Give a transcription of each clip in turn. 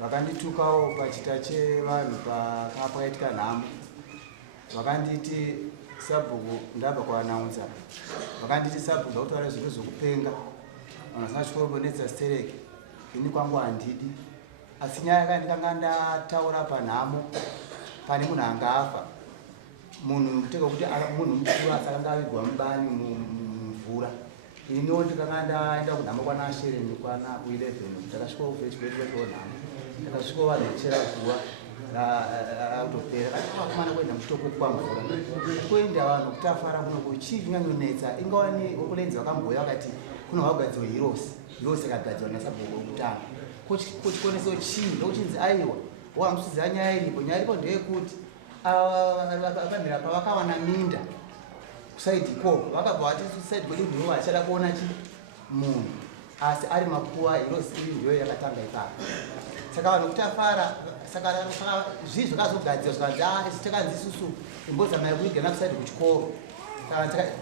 Vakanditukawo pachita chevanhu pakaitika nhamo. Vakanditi Sabhuku, ndabva kuanaunza. Vakanditi Sabhuku ndakutaura zvinhu zvokupenga. Vanhu vasina chikorobonetsa stereki. Ini kwangu handidi. Asi nyaya yakandikanga ndataura panhamo pane munhu anga afa. Munhu muteka kuti munhu mukuru asakanga avigwa mubani mumvura. Iniwo ndikanga ndaenda kunhamo kwana Shereni kwana ku11. Takasvika kuvhechibhedhlera nhamo. Takasvika vanhechera zuva rautopera. Vakomana kuenda muchitoko kwamvura. Kuenda vanhu kutafara kuno chii chinyanyonetsa. Ingawani vokulenzi vakamboya vakati kuno vagadzirwa hirosi akagadzirwa naSabhuku wekutanga. Kuchikoneso chii ndokuchinzi aiwa wamusidzira nyaya iripo. Nyaya iripo ndeyekuti vakamira pavakawana minda kusaidi ikoko vakabva vati saidi kuti ndivo vachada kuona munhu asi ari makuwa hirosi iri ndiyo yakatanga ipapo. Saka vanhu kutafara saka zvii zvakazogadzirwa zvikanzi takanzi isusu imbozama yekuigana kusaidi kuchikoro.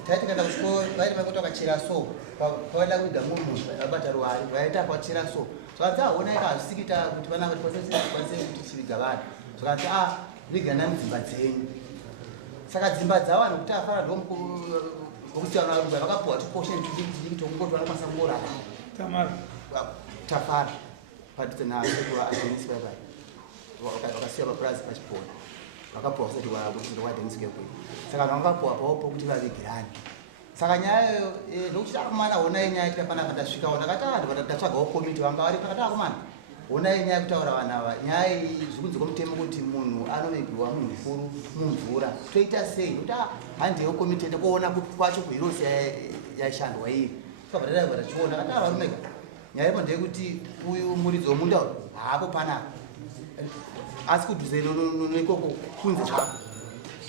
Taiti kaenda kuchikoro vaiti vaikuti vakachera so pavaida kuiga munhu vabata ruwari vaita kwachera so zvakanzi aona ikazvisikita kuti vana vatikwanise kuti chiviga vanhu zvakanzi vigana mudzimba dzenyu. Saka dzimba dzavanhu kuti afara ndokuti vanhu varumba vakapuwa tuposheni tudiki tokungoti vanokwanisa kungorara tafara padhuze naAdenisi paipai vakasiya mapurazi pachipona vakapuwa kusati waDenisi kekwe. Saka vanhu vakapuwa pawopo kuti vavigirani. Saka nyaya ndokuti akomana honai nyaya tikafanaka ndasvikawo ndakati ndatsvagawo komiti vanga vari pakati akomana honai nyaya kutaura vanhu ava nyaya zvikunzi kwemutemo kuti munhu anovigirwa munhu mukuru mumvura toita sei kuti handiyo komiti enda kuona kwacho kuhirosi yaishandwa iri tikabva tachiona kati varumeka nyaya ipo ndeyekuti uyu muridzi womunda haapo panapa asi kudhuze nekoko kunze zvako.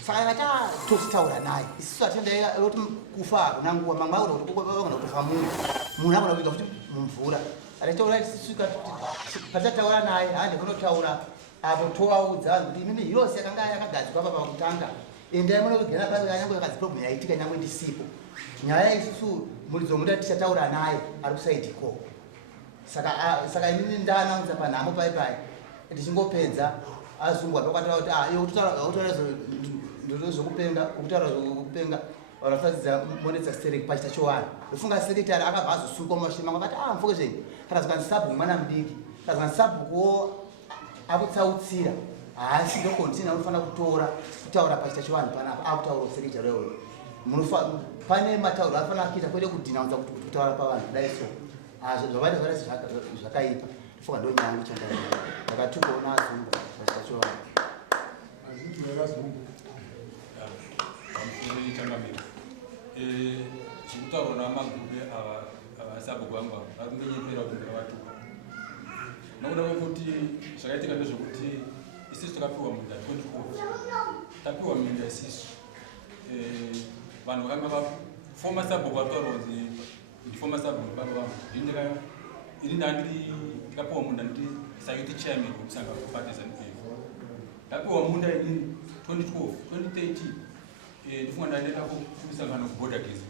Saka ngati tositaura naye isusu atenda kuti kufa hakuna nguva mamwe vagona kutofa munhu agona kuiga futi mumvura ataitaura isusu patataura naye handikunotaura apo tovaudza vanhu kuti imimi hirosi yakanga yakagadzirwa papa pakutanga endai munovigana panyange yakadzi problem yaitika nyangwe ndisipo. Nyaya isusu muridzi womunda tichataura naye ari kusaidi ikoko. Saka inini ndaanaunza panhamo paipai tichingopedza azungwa pakataura kuti ndozvokupenga kutaura zvokupenga vanhu vasadzidza monetsa stereki pachita chowanhu ofunga sekretari akabva azosukwa mumashini mangu akati mfuke zvenyu kana zvikanzi Sabhuku mwana mudiki kana zvikanzi Sabhukuwo akutsautsira haasi ndokontina unofanira kutaura pachita chowanhu panapa akutaurawo sekretari wewe pane matauro anofanira kuita kwete kudhinaunza kuti kutaura pavanhu kudai so zvavaita zvakaipa ndifunga ndonyaya ndakatukaona azungwa pachita chowanhu. Chikutaurwa namagrupe avaSabhuku vangu vakungenyepera kuti ndakavatuka nokuda kwekuti zvakaitika ndezvekuti isusu takapiwa minda 24 tapiwa minda isusu vanhu vakanga vafoma Sabhuku vataura kuti ndifoma Sabhuku baba vangu ini ndandiri tikapiwa munda ndiri sayuti chairman wekusanga kupartisan tapiwa munda inini 2013 ndifunga ndaenda kumusangano kuborder case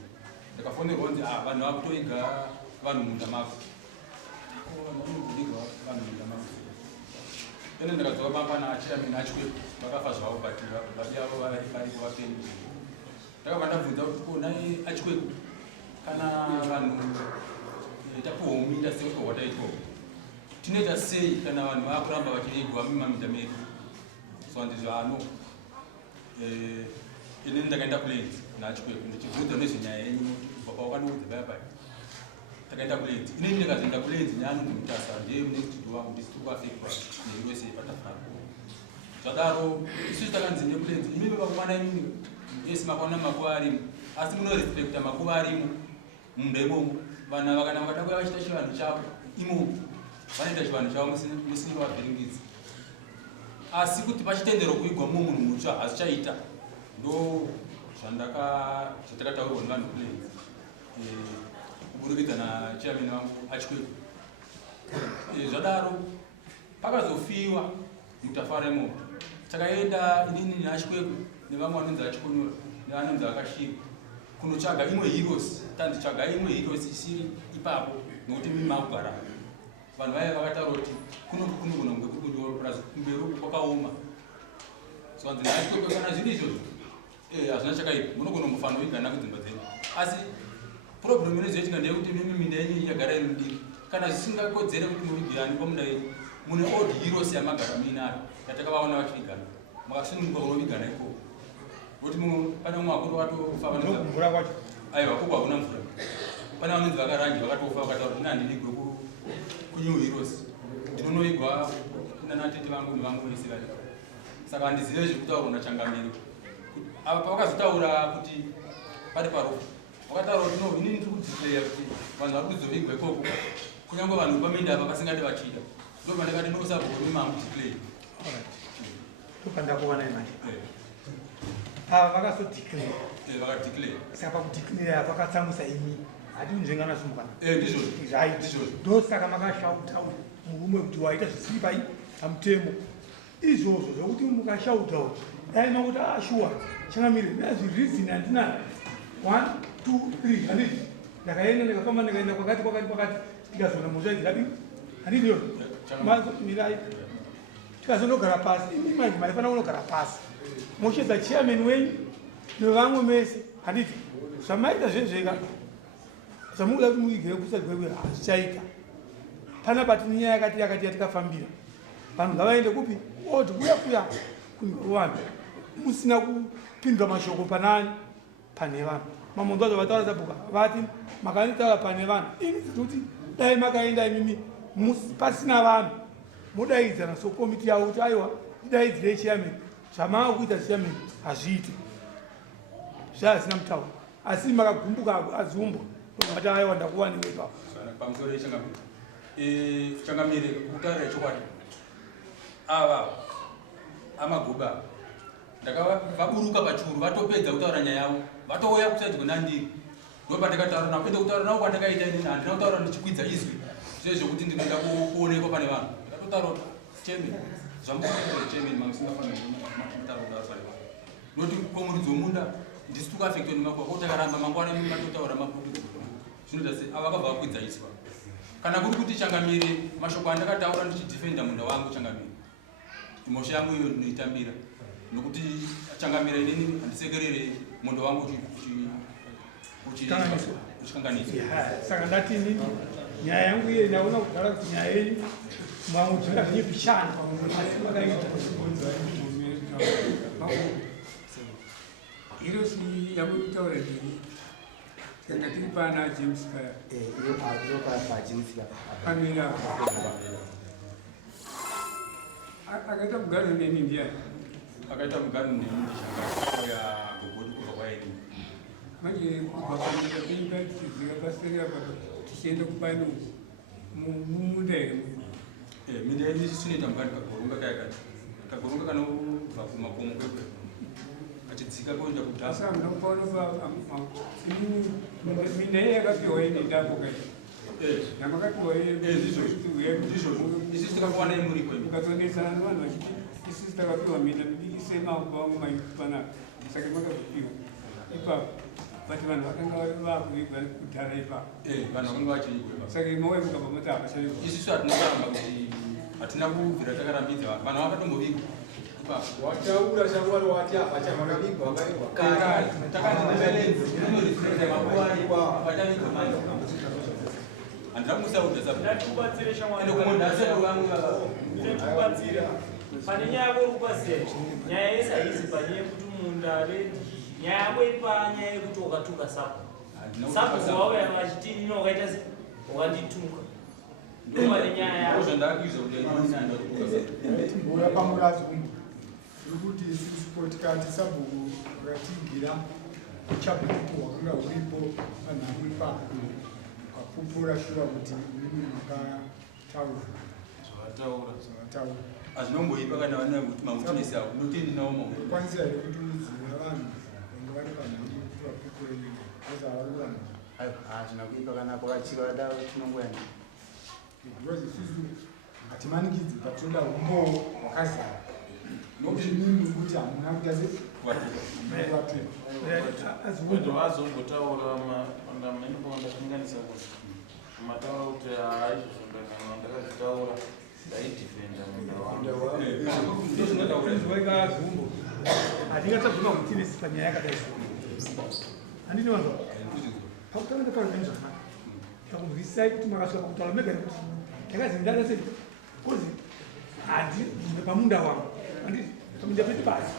ndakafonerwa kuti vanhu vakutoiga vanhu munda mako vanhu munda mako ene ndakadzoka mangwana achiramina achikwe vakafa zvavo but vabi avo variko vapeni ndakabva ndabvunza kuti konai achikweku kana vanhu tapiwa minda sekutohwa taitwa tinoita sei kana vanhu vakuramba vachiigwa mumaminda medu so handizvo ano inini ndakaenda kulenzi nachikweku ndichibvunza nezvenyaya yenyu kubva pawakanodza paya takaenda kulenzi inini ndikazoenda kulenzi nyaya nondimutasa ndiye munestudio wangu ndisiri kuafektwa neusa patafara zvadaro isusu takanzi nekulenzi imimi vakomana imimi yesi makaona makuva arimo asi munorespekta makuva arimo munda imomo vanhu vakana vakada kuya vachita chivanhu chavo imomo vanoita chivanhu chavo musini vavhiringidzi asi kuti pachitendero kuigwa munhu mutsva hazvichaita ndo zvatakataurwa nevanhu kule kuburikidza nachairman wangu achikweko zvadaro pakazofiwa mutafaremo takaenda inini neachikweko nevamwe vanonzi achikonyora nevanonzi akashiri kunotsvaga imwe heroes tanzitsvaga imwe heroes isiri ipapo nokuti mimagwara vanhu vaya vakataura kuti kunogona kunge kuri kunyora plus kumberi kwakaoma so vanzi nachikweko kana zviri izvozvo hazvina chakaipa munogona kungofana kuigana kudzimba dzenyu asi problem inozoitika ndeyekuti mimi minda yenyu yagara iri mudiki kana zvisingakodzere kuti muvigirani pamunda yenyu mune old heroes yamagara muinaro yatakavaona vachivigana makasununguka kunovigana ikoko kuti pane umwe akuru watofa mvura kwacho aiwa koko hakuna mvura pane vanonzi vakarangi vakatofa vakataura kuti nandivigwe kunew heroes ndinonoigwa nanatete vangu nevangu vese vari saka handizive zvekutaurwa nachangamiri apa pavakazotaura kuti pari parofa vakataura kuti no inini ndiri kudisplaya kuti vanhu vari kuzovigwa ikoko kunyange vanhu vepamenda apa vasingade vachida ndo pandakati nosabhoni mamudisplay topandakuona imani ava vakazodeclare vakadeclare saka pakudeclare pakatsamwisa imi hati unzvengana sumukana ndizvo ndosaka makashauta murume kuti waita zvisiri pai pamutemo izvozvo zvokuti mukashauta daima kuti ashuwa changamire nazvirizini handina 1 2 3 handiti ndakaenda ndikafamba ndikaenda kwakati tikazona mhosva dzikadii handidiyo mirai tikazondogara pasi imai maifana kunogara pasi moshedza chairman wenyu nevamwe mese handiti zvamaita zvezveka zvamukuda kuti muigire kusati kwekwe hazvichaita pana patine nyaya yakati yatikafambira vanhu ngavaende kupi oti kuya kunivana musina kupindura mashoko panani pane vanhu mamonzo azo vataura Sabhuku vati makanitaura pane vanhu ini kuti dai makaenda imimi pasina vanhu mudaidzana sokomiti yavo kuti aiwa idaidzirei chairman zvamanga kuita chairman hazviiti zvazina mutauro asi makagumbuka azumbwa vati aiwa ndakuwanewe ipapo pamusoro yechangamiri changamiri kutaurira chokwadi ava amaguba ndakavaburuka pachuru vatopedza kutaura nyaya yavo vatouya kusaidwa nandiri ndopandakataura navo ende kutaura navo kwandakaita inini handina kutaura ndichikwidza izwi zvezvokuti ndinoda kuonekwa pane vanhu ndakatotaura chairman zvamukuitaura chairman mamusingafanira mataura kudaro pane vanhu noti komuridzi womunda ndisi tukaafektwa nemakwako takaramba mangwana matotaura mabudu zvinoita se ava vakabva vakwidza iswa kana kuri kuti changamiri mashoko andakataura ndichidhifenda munda wangu changamiri mhosva yangu iyo ndinoitambira nokuti changamira inini handisekerere munda wangu uchikanganiswa saka ndatini nyaya yangu iye ndaona kugara kuti nyaya yenyu mwamudzinga zvinyepishana pamuvakaita hirosi yakutaura ndiri kana tiri pana James Kaya pamira akaita mugaro neni ndiani akaita mugaro neni ndishanga ya gogodi kubva kwaini manje kubva pamira kuimba zvikakasirira tichienda kupano mumunda here minda yedu isinoita mugari kagoronga kayakati kagoronga kanobva kumakomo kwekwe kachidzika koenda kudhasa minda iye yakapiwa ine ndapo kai namakatiwa isusu takakuwana imuripo ukatsonesana nevanhu vachiti isusu takapiwa minda isemaupa vangu maipana saka makapiwa ipapo but vanhu vakanga vakuigwa kudhara ipapo vanhu vakanga vachiigwa saka imawaimuka pamati hapachaiwa isusu hatinoramba kuti hatina kubvira takarambidza vanhu vakatombovigwa ipapo wataura changwari wati apa chamakavigwa vakavigwa kare takandinovelenzi inonorifrekta makuwanikwa patavigwa manje handina kumusaudza ende kumunhu asevangu ndinokubatsira pane nyaya yako uri kubatsira nyaya yese haizi panyaya yekuti mundare nyaya yako iri panyaya yekuti wakatuka Sabhuku wauya vachiti nino wakaita se wakandituka ndomane nyaya yako zvandaakuizva kuti mbura pamurazi umu nekuti isusu tikati Sabhuku wakatigira uchapupu hwakanga huripo panhamo ipako ukapupura shuva kuti mimi makataura zvavataura azvinomboipa kana vana kuti mautinesi avo ndotendi nawo mauri kwanisa here kuti uziva vanhu vange vari panhuri kuti vapikweni asi havari vanhu hazvina kuipa kana pakachiva da tinongoyana because isusu hatimanikidzi patinoda umbowo hwakazara nokutinini kuti hamuna kuita azombotaura ndamboinganisa kuti mataura kuti haizvozvo ndakazvitaura ndaidifenda ndozvinatauraizwaikazumbo hatingatabvima kutinesi panyaya yakadai handini vanhu pakutanga ndataura zvakanaka takunzwisisai kuti makasvika pakutaura mega nekuti ndakazi ndadase kozi handine pamunda wangu handiti pamunda peti basi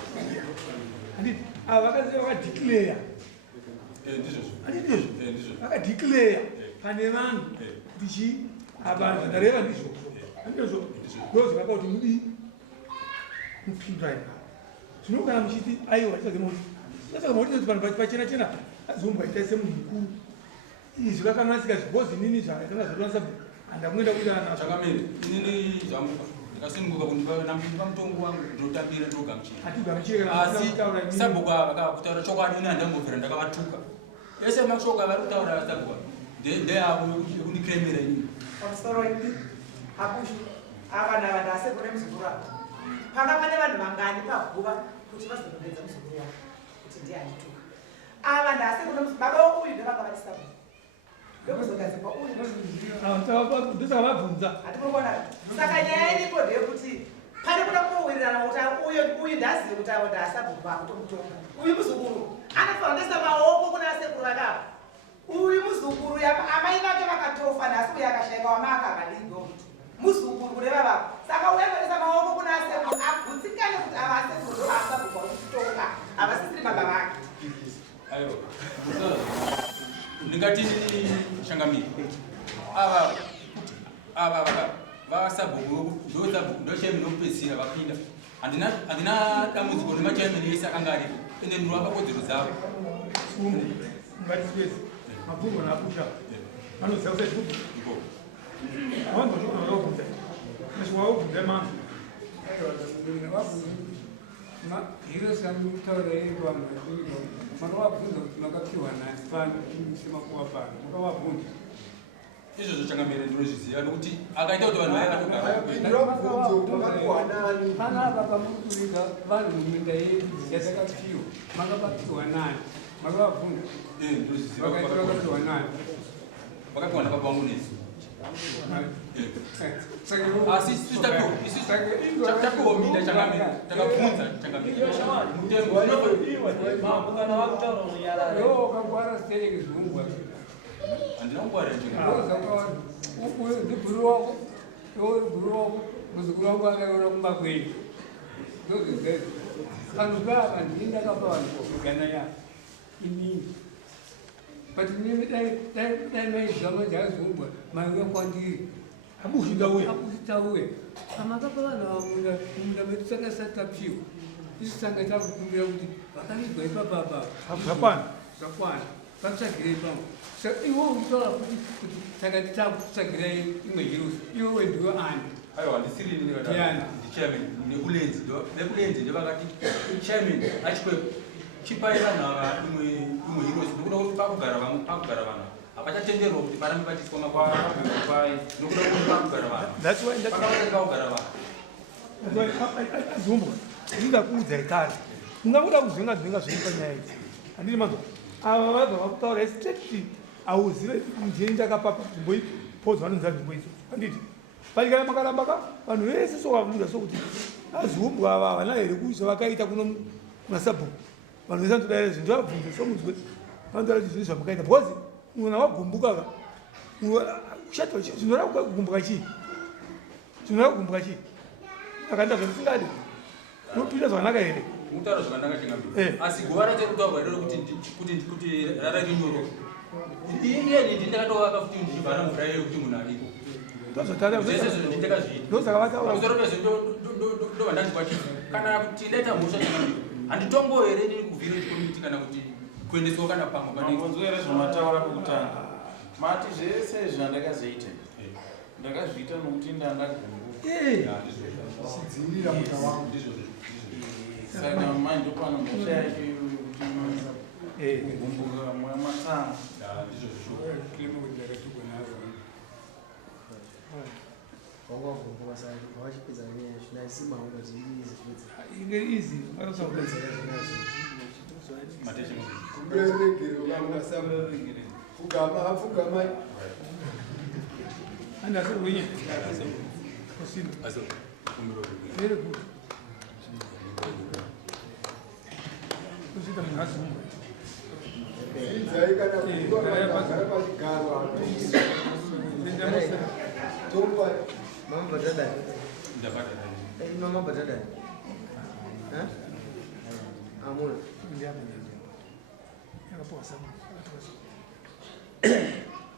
handiti ava vakadeclare handiti izvozvo vakadeclare pane vanhu kuti chii apa ndareva ndizvozvo handizvo ndozi vakauti mudii mupindurai zvinogara muchiti aiwa chazemautizoti vanhu pachena chena azombwa itaise munhu mukuru izvi vakanasika zvibozi nini zvakanga zvatonasa handamwenda kuita chakamere inini zvangu ndakasununguka kundipa mutongo wangu ndinotambira ndogamuchiraasi sabhuku vakakutaura chokwadi ini handambobvira ndakavatuka ese mashoko avari kutaura sabhuku ndeavo yekundikremera inini pamusoro ini hakushu ava nava ndasekune muzukuru wavo panga pane vanhu vangani paguva kuti vazopedza muzukuru wavo kuti ndiye andituka ava ndasekune baba uyu ndevanga vachisabu ndokuzogadzikwa uyu ndosaka vabvunza hatinoona saka nyaya iripo ndeyekuti pane kuda kuwirirana kuti uyu ndazive kuti avo ndaasabhuku vavo tomutonga uyu muzukuru anofanira ndoisa maoko kuna asekuru vakavo uyu muzukuru amai vake vakatofa nhasi uyu akashayika wamaka akadingo muzukuru kureva vavo saka uyakuisa maoko kuna asekuru agutsikane kuti ava asekuru ndo asabhuku vari kutonga havasisiri baba vake aiwa ndingati shangamiri ava vasabhuku ndoshemi nokupedzisira vapinda handina dambudziko nemachaimeni ese akanga aripo ende ndinova kodzero dzavo ngatisipesi mabvunzo naapusha anoziva kuti chikubu avanzozvokunavakubvunza neswavakubvunza manhu hiro samutaura vanhu makavabvunza kuti makapiwa nhasi pano semakuva pano makavabvunza izvozvo changamire ndinozviziva nokuti akaita kuti vanhu vaivatopanapa pamurikuringa vanhu muminda yedu yatakapiwa makapapiwa nani makavabvunza vakapiwa nani vakapiwa napapa vangu nesi asi tapiwa minda changamire takabvunza kakugwara stereki zviumbwa handina kungwara ndibhuru wako bhuru wako muzukuru wangu akaona kumakwenu ndozvizvezvo panuzvava ndii ndakapa vanhu kugana yavo inini but mimi dai maizvama dzazumbwa maiva kwandiri akusitauye amakapa vanhu vamunda medu saka satapiwa isu sanga takukumbira kuti vakavigwa ipapapa zvakwana vakutsvagirei pamwe iwo uchitaura kuti saka takutsvagirai imwe hirusi iwewe ndiwe ani aiwa ndisiri ndichairman nekulenzi ndevakati chairman achikwepo chipai vanhu ava imwe hirosi nokuda kuti pakugara vanhu hapachatenderwa kuti parambe pachiiswa makwai nokuda kuti pakugara vanhu azumbwa ndingakuudzai kare ungakuda kuzvinga zviri panyaya idzi handini mazwa ava vabva vakutaura straight hauzive ndini ndakapapa nzvimbo ipodzwa vanonza nzvimbo idzodzo handiti patikana makarambaka vanhu vese sokavunza sokuti azumbwa ava havana here kuisa vakaita kuna sabhuku vanhu vese vanotodaira zvinhu vabvunze somunzwe vanotaura kuti zvinhu zvamakaita because muna wagumbuka ushatwa zvinora kugumbuka chii zvinora kugumbuka chii akaita zvandisingadi nopinda zvakanaka here mutaura zvakanaka chingambi asi guva racho kutaurwa iroro kuti rarake nyoro iyeni ndindakatoaka kuti ndichivhara mvura iyoyo kuti munhu aripo zvese zvinhu ndindakazviitandovandanzwa chii kana kuti ndaita mhosva chingambi handitongo here nini kuvhire community kana kuti kuendeswa kana pamwe mangonzwere zvamataura pekutanga mati zvese zvandakazoita ndakazviita nokuti ndandagumbuka chidzivira muta wangu saka mai ndopano mhosva yacho kugumbuka mwamasanga Very good. Mama dada. Mama dada. Hah? Amul.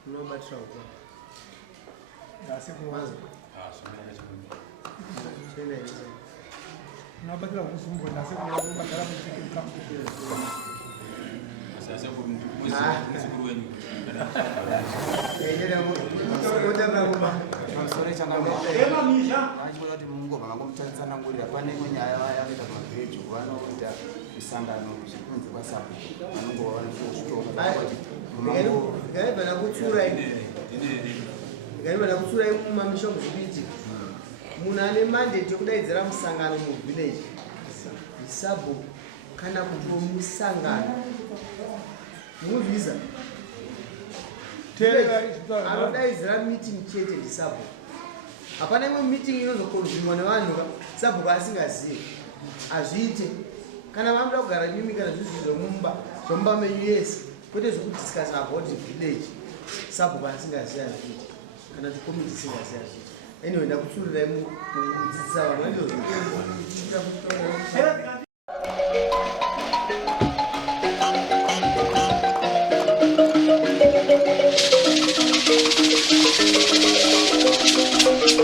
No matter what. That's it. Unapata kusumbu na siku ya kubadala muziki kama sasa muziki wenu yeye ngoja na ngoma masore changamoto ema misha anachukua kuti mungu vakamutsatsana ngurira pane nyaya vaya vanoita mabheji vanoita isangano zvikunzi kwasapo vanongo vanotoka gaibana kutsura gaibana kutsura mumamisha muzvibiti munhu ane mandate yekudaidzira musangano muvillage Sabhuku kana kuti musangano muvisa anodaidzira meeting chete ndiSabhuku. Hapana imwe meeting inozokonzvinwa nevanhu Sabhuku asingazivi azviite kana vanoda kugara nimi kana zvinhu zvomumba menyu yese kwete zvekudiscuss about village Sabhuku asingazivi azviite kana kuti committee isingazivi azviite. Anyway, ndakutsururai mudzidzisa vanhu